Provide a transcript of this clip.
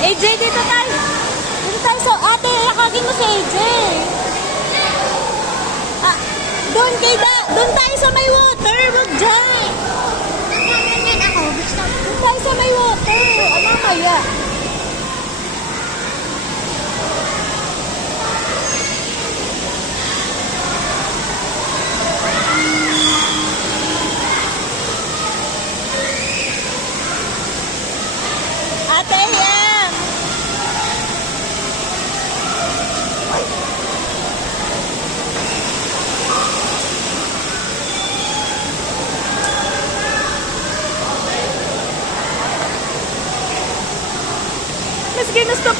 AJ, dito tayo. Dito tayo sa... Ate, yakagin mo si AJ. Ah, doon doon tayo sa may water. Wag dyan. Nanganganin ako. Gusto ko. Doon tayo sa may water. Mamaya. Ate, yan. Mas ginusto